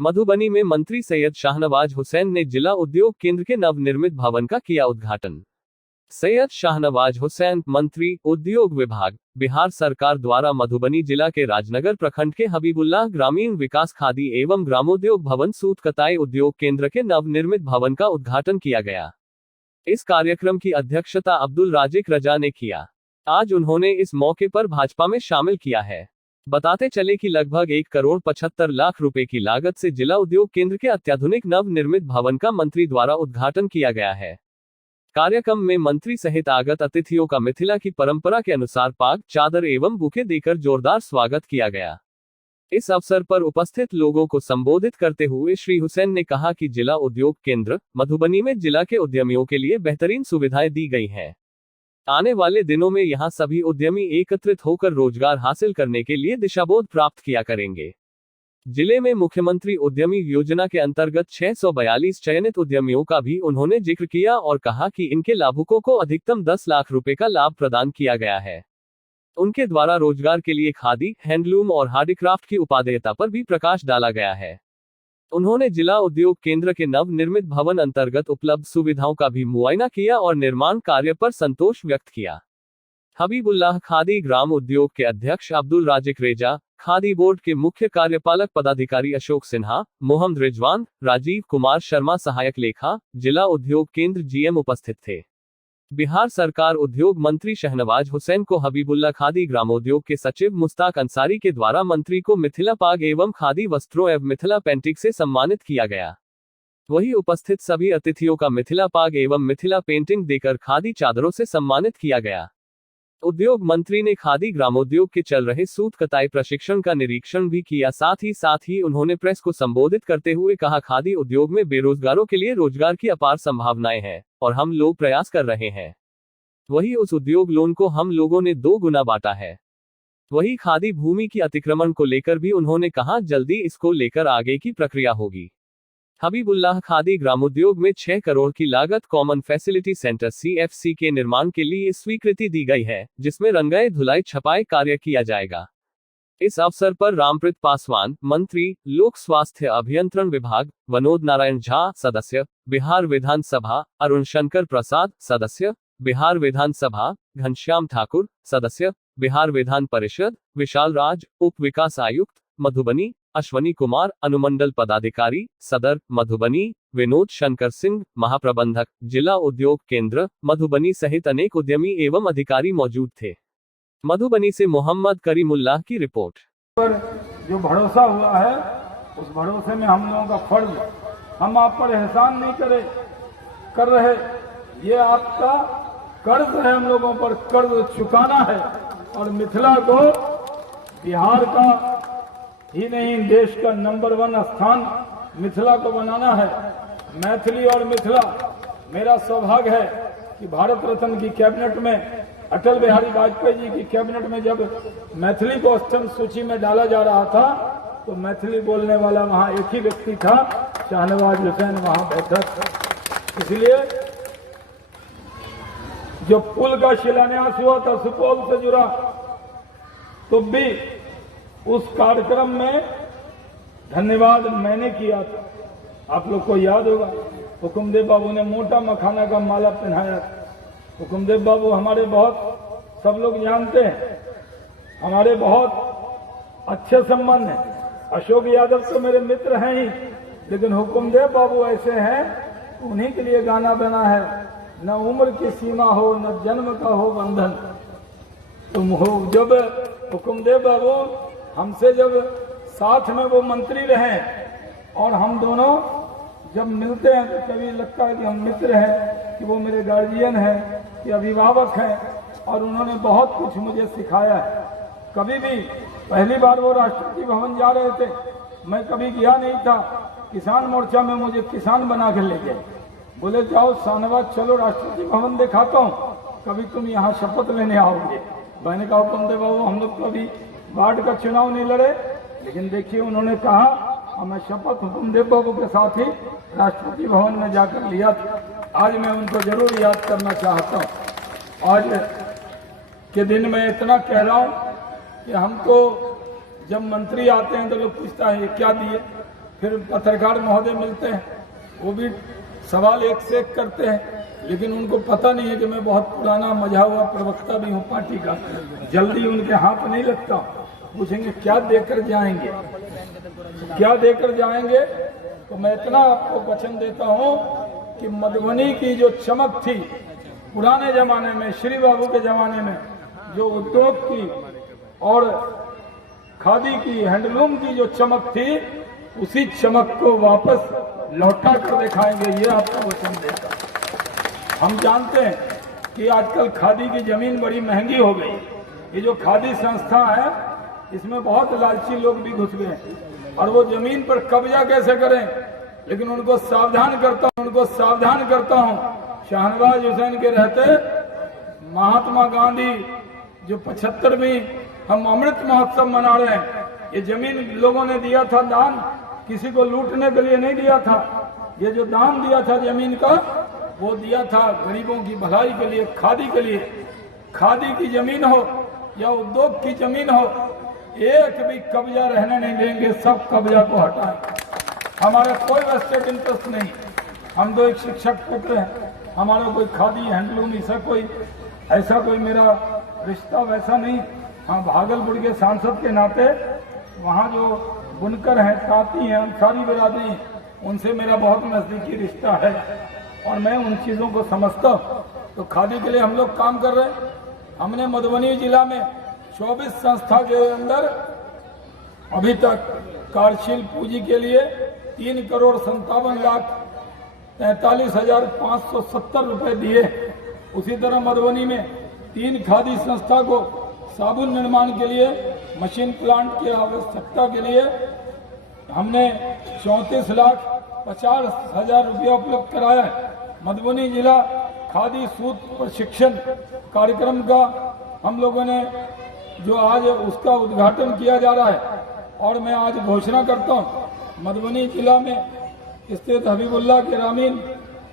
मधुबनी में मंत्री सैयद शाहनवाज हुसैन ने जिला उद्योग केंद्र के नवनिर्मित भवन का किया उद्घाटन। सैयद शाहनवाज हुसैन, मंत्री, उद्योग विभाग, बिहार सरकार द्वारा मधुबनी जिला के राजनगर प्रखंड के हबीबुल्लाह ग्रामीण विकास खादी एवं ग्रामोद्योग भवन सूत कताई उद्योग केंद्र के नवनिर्मित भवन का उद्घाटन किया गया। इस कार्यक्रम की अध्यक्षता अब्दुल राजिक रजा ने किया। आज उन्होंने इस मौके पर भाजपा में शामिल किया है। बताते चले कि लगभग 1,75,00,000 रुपए की लागत से जिला उद्योग केंद्र के अत्याधुनिक नवनिर्मित भवन का मंत्री द्वारा उद्घाटन किया गया है। कार्यक्रम में मंत्री सहित आगत अतिथियों का मिथिला की परंपरा के अनुसार पाग, चादर एवं बुके देकर जोरदार स्वागत किया गया। इस अवसर पर उपस्थित लोगों को संबोधित करते हुए श्री हुसैन ने कहा कि जिला उद्योग केंद्र मधुबनी में जिला के उद्यमियों के लिए बेहतरीन सुविधाएं दी गई हैं। आने वाले दिनों में यहां सभी उद्यमी एकत्रित होकर रोजगार हासिल करने के लिए दिशाबोध प्राप्त किया करेंगे। जिले में मुख्यमंत्री उद्यमी योजना के अंतर्गत 642 चयनित उद्यमियों का भी उन्होंने जिक्र किया और कहा कि इनके लाभुकों को अधिकतम 10 लाख रुपए का लाभ प्रदान किया गया है। उनके द्वारा रोजगार के लिए खादी, हैंडलूम और हार्डीक्राफ्ट की उपादेयता पर भी प्रकाश डाला गया है। उन्होंने जिला उद्योग केंद्र के नवनिर्मित भवन अंतर्गत उपलब्ध सुविधाओं का भी मुआयना किया और निर्माण कार्य पर संतोष व्यक्त किया। हबीबुल्लाह खादी ग्राम उद्योग के अध्यक्ष अब्दुल राजिक रेजा, खादी बोर्ड के मुख्य कार्यपालक पदाधिकारी अशोक सिन्हा, मोहम्मद रिजवान, राजीव कुमार शर्मा सहायक लेखा, जिला उद्योग केंद्र जीएम उपस्थित थे। बिहार सरकार उद्योग मंत्री शाहनवाज हुसैन को हबीबुल्लाह खादी ग्रामोद्योग के सचिव मुस्ताक अंसारी के द्वारा मंत्री को मिथिला पाग एवं खादी वस्त्रों एवं मिथिला पेंटिंग से सम्मानित किया गया। वहीं उपस्थित सभी अतिथियों का मिथिला पाग एवं मिथिला पेंटिंग देकर खादी चादरों से सम्मानित किया गया। उद्योग मंत्री ने खादी ग्रामोद्योग के चल रहे सूत कताई प्रशिक्षण का निरीक्षण भी किया। साथ ही उन्होंने प्रेस को संबोधित करते हुए कहा, खादी उद्योग में बेरोजगारों के लिए रोजगार की अपार संभावनाएं हैं और हम लोग प्रयास कर रहे हैं। वही उस उद्योग लोन को हम लोगों ने 2 गुना बांटा है। वही खादी भूमि की अतिक्रमण को लेकर भी उन्होंने कहा, जल्दी इसको लेकर आगे की प्रक्रिया होगी। हबीबुल्लाह खादी ग्रामोद्योग में 6 करोड़ की लागत कॉमन फैसिलिटी सेंटर CFC के निर्माण के लिए स्वीकृति दी गई है, जिसमें रंगाई धुलाई छपाई कार्य किया जाएगा। इस अवसर पर रामप्रीत पासवान, मंत्री, लोक स्वास्थ्य अभियंत्रण विभाग, विनोद नारायण झा, सदस्य, बिहार विधानसभा, अरुण शंकर प्रसाद, सदस्य, बिहार विधानसभा, घनश्याम ठाकुर, सदस्य, बिहार विधान परिषद, विशाल राज, उप विकास आयुक्त, मधुबनी, अश्वनी कुमार, अनुमंडल पदाधिकारी, सदर, मधुबनी, विनोद शंकर सिंह, महाप्रबंधक, जिला उद्योग केंद्र, मधुबनी सहित अनेक उद्यमी एवं अधिकारी मौजूद थे। मधुबनी से मोहम्मद करीमुल्लाह की रिपोर्ट। पर जो भरोसा हुआ है, उस भरोसे में हम लोगों का फर्ज, हम आप पर एहसान नहीं कर रहे, ये आपका कर्ज है, हम लोगों पर कर्ज चुकाना है और मिथिला को बिहार का ही नहीं देश का नंबर 1 स्थान मिथिला को बनाना है। मैथिली और मिथिला, मेरा सौभाग्य है कि भारत रत्न की कैबिनेट में, अटल बिहारी वाजपेयी जी की कैबिनेट में जब मैथिली को स्तंभ सूची में डाला जा रहा था, तो मैथिली बोलने वाला वहां एक ही व्यक्ति था, शाहनवाज हुसैन वहां बैठा था। इसलिए जो पुल का शिलान्यास हुआ था सुपौल से जुड़ा, तो भी उस कार्यक्रम में धन्यवाद मैंने किया था। आप लोग को याद होगा, हुकुमदेव बाबू ने मोटा मखाना का माला पहनाया था। हुकुमदेव बाबू हमारे बहुत, सब लोग जानते हैं, हमारे बहुत अच्छे संबंध हैं। अशोक यादव तो मेरे मित्र हैं ही, लेकिन हुकुमदेव बाबू ऐसे हैं, उन्हीं के लिए गाना बना है, न उम्र की सीमा हो न जन्म का हो बंधन। तुम हो जब हुकुमदेव बाबू हमसे जब साथ में वो मंत्री रहे और हम दोनों जब मिलते हैं तो कभी लगता है कि हम मित्र हैं, कि वो मेरे गार्जियन हैं, कि अभिभावक हैं, और उन्होंने बहुत कुछ मुझे सिखाया है। कभी भी पहली बार वो राष्ट्रपति भवन जा रहे थे, मैं कभी गया नहीं था, किसान मोर्चा में मुझे किसान बना के ले गए, बोले जाओ शाहनवाज चलो राष्ट्रपति भवन दिखाता हूँ, कभी तुम यहाँ शपथ लेने आओगे। मैंने कहा हुकुमदेव बाबू हम लोग कभी वार्ड का चुनाव नहीं लड़े, लेकिन देखिए उन्होंने कहा, मैं शपथ हुकुमदेव बाबू के साथ ही राष्ट्रपति भवन में जाकर लिया था। आज मैं उनको जरूर याद करना चाहता हूँ। आज के दिन में इतना कह रहा हूँ कि हमको जब मंत्री आते हैं तो लोग पूछता है ये क्या दिए, फिर पत्रकार महोदय मिलते हैं, वो भी सवाल एक से एक करते हैं, लेकिन उनको पता नहीं है कि मैं बहुत पुराना मजा हुआ प्रवक्ता भी हूँ पार्टी का, जल्दी उनके हाथ नहीं लगता। पूछेंगे क्या देकर जाएंगे, क्या देकर जाएंगे, तो मैं इतना आपको वचन देता हूँ कि मधुबनी की जो चमक थी पुराने जमाने में, श्री बाबू के जमाने में, जो उद्योग की और खादी की, हैंडलूम की जो चमक थी, उसी चमक को वापस लौटा कर दिखाएंगे, ये आपको वचन देता। हम जानते हैं कि आजकल खादी की जमीन बड़ी महंगी हो गई। ये जो खादी संस्था है, इसमें बहुत लालची लोग भी घुस गए और वो जमीन पर कब्जा कैसे करें, लेकिन उनको सावधान करता हूँ। शाहनवाज हुसैन के रहते महात्मा गांधी जो 75वीं हम अमृत महोत्सव मना रहे हैं, ये जमीन लोगों ने दिया था दान, किसी को लूटने के लिए नहीं दिया था। ये जो दान दिया था जमीन का, वो दिया था गरीबों की भलाई के लिए, खादी के लिए। खादी की जमीन हो या उद्योग की जमीन हो, एक भी कब्जा रहने नहीं देंगे, सब कब्जा को हटाएं। हमारा कोई वेस्टेड इंटरेस्ट नहीं, हम तो एक शिक्षक पुत्र हैं, हमारा कोई खादी हैंडलूम ऐसा कोई मेरा रिश्ता वैसा नहीं। हाँ, भागलपुर के सांसद के नाते वहाँ जो बुनकर हैं, तांती हैं, अंसारी बिरादरी, उनसे मेरा बहुत नजदीकी रिश्ता है और मैं उन चीज़ों को समझता हूँ। तो खादी के लिए हम लोग काम कर रहे हैं। हमने मधुबनी जिला में 24 संस्था के अंदर अभी तक कार्यशील पूंजी के लिए 3,57,43,570 रुपए दिए। उसी तरह मधुबनी में 3 खादी संस्था को साबुन निर्माण के लिए, मशीन प्लांट की आवश्यकता के लिए हमने 34,50,000 रुपया उपलब्ध कराया है। मधुबनी जिला खादी सूत प्रशिक्षण कार्यक्रम का हम लोगों ने जो आज उसका उद्घाटन किया जा रहा है, और मैं आज घोषणा करता हूँ, मधुबनी जिला में स्थित हबीबुल्ला ग्रामीण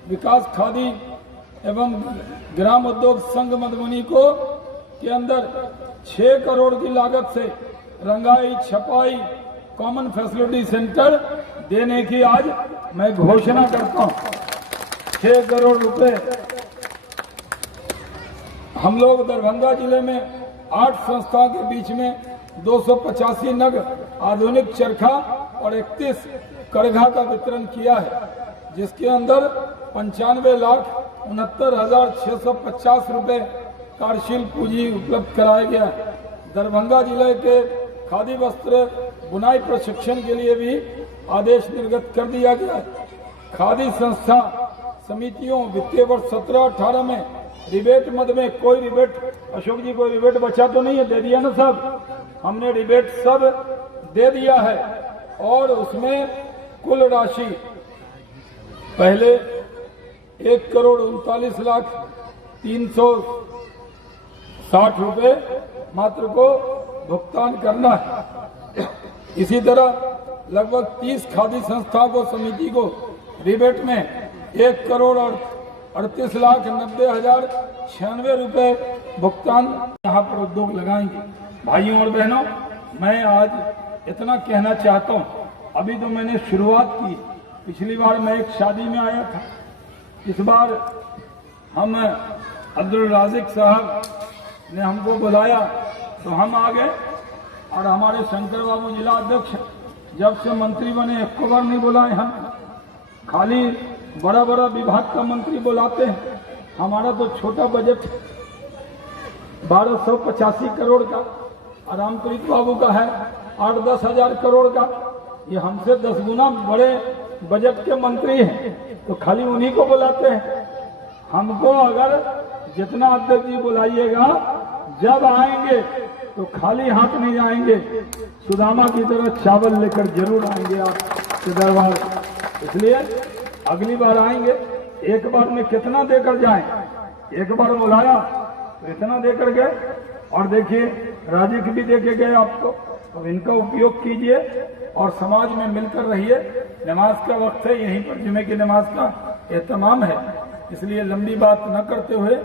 विकास खादी एवं ग्राम उद्योग संघ मधुबनी को के अंदर 6 करोड़ की लागत से रंगाई, छपाई, कॉमन फैसिलिटी सेंटर देने की आज मैं घोषणा करता हूँ। 6 करोड़ रुपए। हम लोग दरभंगा जिले में 8 संस्थाओं के बीच में 285 नग आधुनिक चरखा और 31 करघा का वितरण किया है, जिसके अंदर 95,69,650 रुपए कार्यशील पूंजी उपलब्ध कराया गया है। दरभंगा जिले के खादी वस्त्र बुनाई प्रशिक्षण के लिए भी आदेश निर्गत कर दिया गया है। खादी संस्था समितियों वित्तीय वर्ष 17-18 में रिबेट मद में कोई रिबेट, अशोक जी कोई रिबेट बचा तो नहीं है? दे दिया ना सब, हमने रिबेट सब दे दिया है। और उसमें कुल राशि पहले 1,39,360 रुपए मात्र को भुगतान करना है। इसी तरह लगभग 30 खादी संस्थाओं को, समिति को रिबेट में 1,38,90,096 रुपए भुगतान यहाँ पर उद्योग लगाएंगे। भाइयों और बहनों, मैं आज इतना कहना चाहता हूँ, अभी तो मैंने शुरुआत की। पिछली बार मैं एक शादी में आया था, इस बार हम अब्दुल राजिक साहब ने हमको बुलाया तो हम आ गए। और हमारे शंकर बाबू जिला अध्यक्ष जब से मंत्री बने एक बार नहीं बुलाए, हम खाली बड़ा बड़ा विभाग का मंत्री बुलाते हैं। हमारा तो छोटा बजट 1285 करोड़ का, और रामप्रीत बाबू का है 8-10 हजार करोड़ का। ये हमसे 10 गुना बड़े बजट के मंत्री हैं, तो खाली उन्हीं को बुलाते हैं। हमको अगर जितना अध्यक्ष जी बुलाइएगा, जब आएंगे तो खाली हाथ नहीं आएंगे, सुदामा की तरह चावल लेकर जरूर आएंगे आपके दरबार। इसलिए अगली बार आएंगे, एक बार में कितना देकर जाएं? एक बार बुलाया तो इतना देकर गए। और देखिए राजिक भी देके गए आपको, तो इनका उपयोग कीजिए और समाज में मिलकर रहिए। नमाज का वक्त है, यहीं पर जुमे की नमाज का एहतमाम है, इसलिए लंबी बात न करते हुए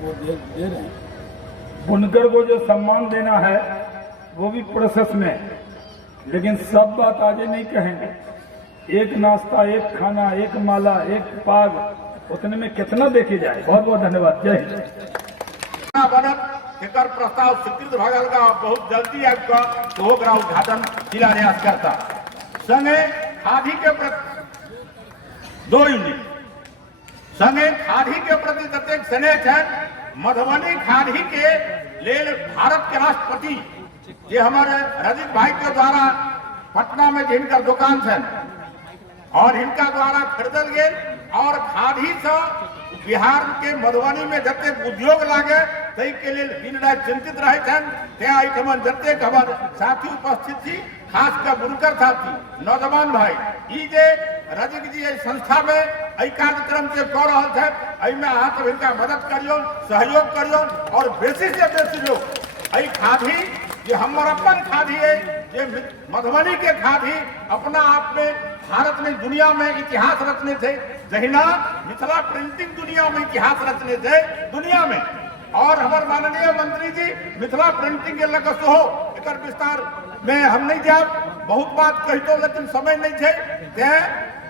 वो दे रहे हैं। बुनकर को जो सम्मान देना है वो भी प्रोसेस में है, लेकिन सब बात आगे नहीं कहेंगे। एक नाश्ता, एक खाना, एक माला, एक पाग, उतने में कितना देखे जाए। बहुत बहुत धन्यवाद। जय हिंद। बनत एकर प्रस्ताव स्वीकृत भगल का बहुत जल्दी आपका होगा उद्घाटन शिलान्यास करता संगे खादी के प्रति 2 यूनिट संगे खादी के प्रति जतेक स्नेह है मधुबनी खादी के लेल भारत के राष्ट्रपति जे हमारे रजित भाई के द्वारा पटना में जिनकर दुकान है और इनका द्वारा खरीदल गए और खादी से बिहार के मधुबनी में जते उद्योग लागे तई के लिए दिन रात चिंतित रहे छन जते हमारे साथी उपस्थित थी, खास कर बुनकर साथी नौजवान भाई ई जे रजिक जी संस्था में एहि कार्यक्रम के कह रहा थे एहिमे अहाँ सब इनका मदद करियो, सहयोग करियो और बेसी से बेसी लोग एहि खादी जे हमर अपन खादी है जे मधुबनी के खादी अपना आप में भारत में दुनिया में इतिहास रचने थे, जहिना मिथिला प्रिंटिंग दुनिया में इतिहास रचने थे दुनिया में। और हमारे माननीय मंत्री जी मिथिला प्रिंटिंग के लग हो एक विस्तार में हम नहीं जाए, बहुत बात कहते लेकिन समय नहीं थे।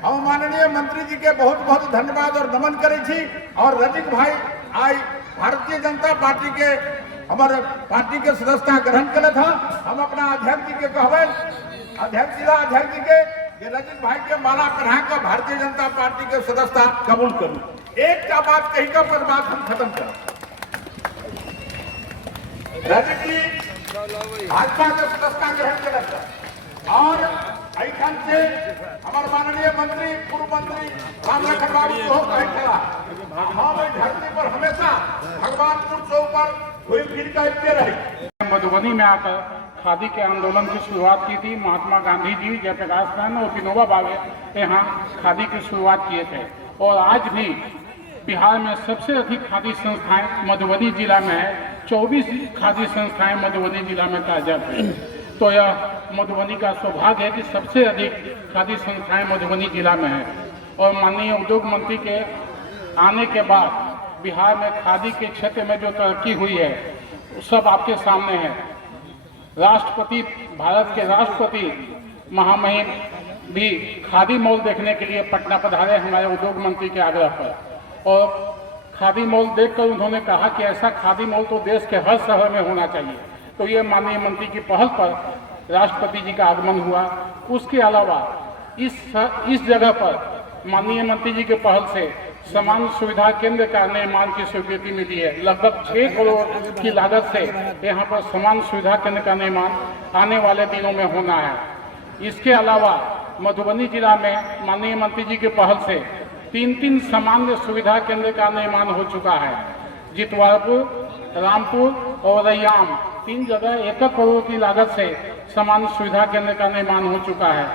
हम माननीय मंत्री जी के बहुत बहुत धन्यवाद और नमन करे छी। और रजिक भाई आज भारतीय जनता पार्टी के हमारे पार्टी के सदस्यता ग्रहण करे था। हम अपना अध्यक्ष जी के कहबे, अध्यक्ष जिला अध्यक्ष जी के रजित भाई के माला पहना कर भारतीय जनता पार्टी के सदस्यता कबूल करूं। एक का बात कही का पर बात हम खत्म करें। रजित जी भाजपा के सदस्यता ग्रहण करे था और ऐठन से हमारे माननीय मंत्री पूर्व मंत्री राम लखन बाबू को कहला हम धरती पर हमेशा भगवानपुर चौक पर कोई फिर कहते रहे। मधुबनी में आकर खादी के आंदोलन की शुरुआत की थी। महात्मा गांधी जी, जयप्रकाश नारायण और विनोबा भावे यहाँ खादी की शुरुआत किए थे। और आज भी बिहार में सबसे अधिक खादी संस्थाएं मधुबनी जिला में है। 24 खादी संस्थाएं मधुबनी जिला में ताजब है। तो यह मधुबनी का सौभाग्य है कि सबसे अधिक खादी संस्थाएं मधुबनी जिला में है। और माननीय उद्योग मंत्री के आने के बाद बिहार में खादी के क्षेत्र में जो तरक्की हुई है सब आपके सामने है। राष्ट्रपति, भारत के राष्ट्रपति महामहिम भी खादी मॉल देखने के लिए पटना पधारे हमारे उद्योग मंत्री के आग्रह पर। और खादी मॉल देखकर उन्होंने कहा कि ऐसा खादी मॉल तो देश के हर शहर में होना चाहिए। तो ये माननीय मंत्री की पहल पर राष्ट्रपति जी का आगमन हुआ। उसके अलावा इस जगह पर माननीय मंत्री जी के पहल से समान सुविधा केंद्र का निर्माण की स्वीकृति मिली है। लगभग 6 करोड़ की लागत से यहाँ पर समान सुविधा केंद्र का निर्माण आने वाले दिनों में होना है। इसके अलावा मधुबनी जिला में माननीय मंत्री जी के पहल से 3 सामान्य सुविधा केंद्र का निर्माण हो चुका है। जितवारपुर, रामपुर और रैयाम 3 जगह 1 करोड़ की लागत से समान सुविधा केंद्र का निर्माण हो चुका है।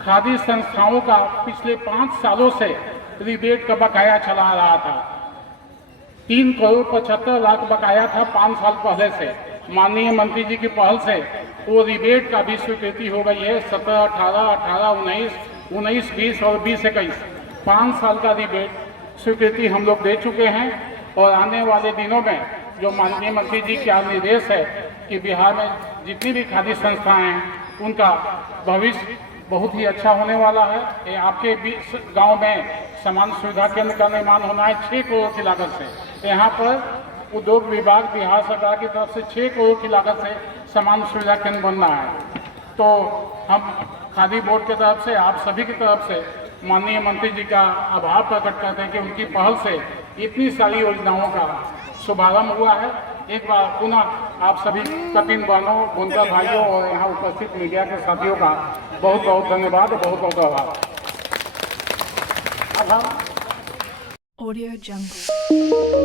खादी संस्थाओं का पिछले 5 सालों से रिबेट का बकाया चला रहा था। 3 करोड़ 75 लाख बकाया था 5 साल पहले से। माननीय मंत्री जी की पहल से वो रिबेट का भी स्वीकृति हो गई है। 17, 18, 18, 19, 19, 20 और 20, 21 5 साल का रिबेट स्वीकृति हम लोग दे चुके हैं। और आने वाले दिनों में जो माननीय मंत्री जी का निर्देश है कि बिहार में जितनी भी खादी संस्थाएं हैं उनका भविष्य बहुत ही अच्छा होने वाला है। ये आपके गांव में समान सुविधा केंद्र का निर्माण होना है 6 करोड़ की लागत से। यहाँ पर उद्योग विभाग बिहार सरकार की तरफ से 6 करोड़ की लागत से समान सुविधा केंद्र बनना है। तो हम खादी बोर्ड की तरफ से, आप सभी की तरफ से माननीय मंत्री जी का आभार प्रकट करते हैं कि उनकी पहल से इतनी सारी योजनाओं का शुभारंभ हुआ है। एक बार पुनः आप सभी कठिन बहनों, बुनकर भाइयों और यहाँ उपस्थित मीडिया के साथियों का बहुत बहुत धन्यवाद, बहुत बहुत आभार। अब हम Audio Jungle.